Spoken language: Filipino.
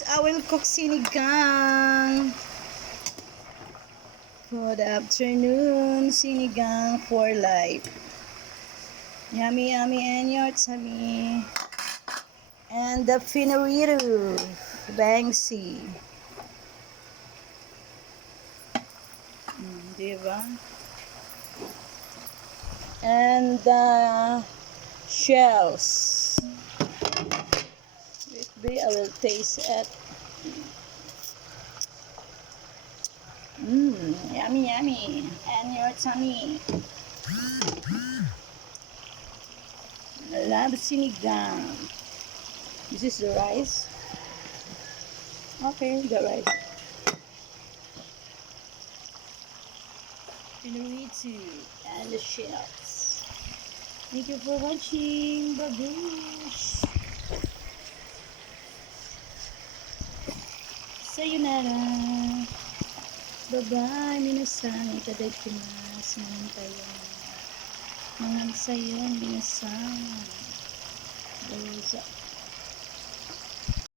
guys, I will cook sinigang. Good afternoon, sinigang for life. Yummy, yummy, and tummy. And the finarito, Banksy. Diba? And the shells. Wait, I will taste it. Yummy, yummy. And your tummy. I love sinigang. This is the rice. Okay, the rice. Finarito and the shells. Thank you for watching. Babush. Sayonara. Bye-bye. Minasan. Itadakimasu. Naman tayo. Naman sayo. Minasan. Doza.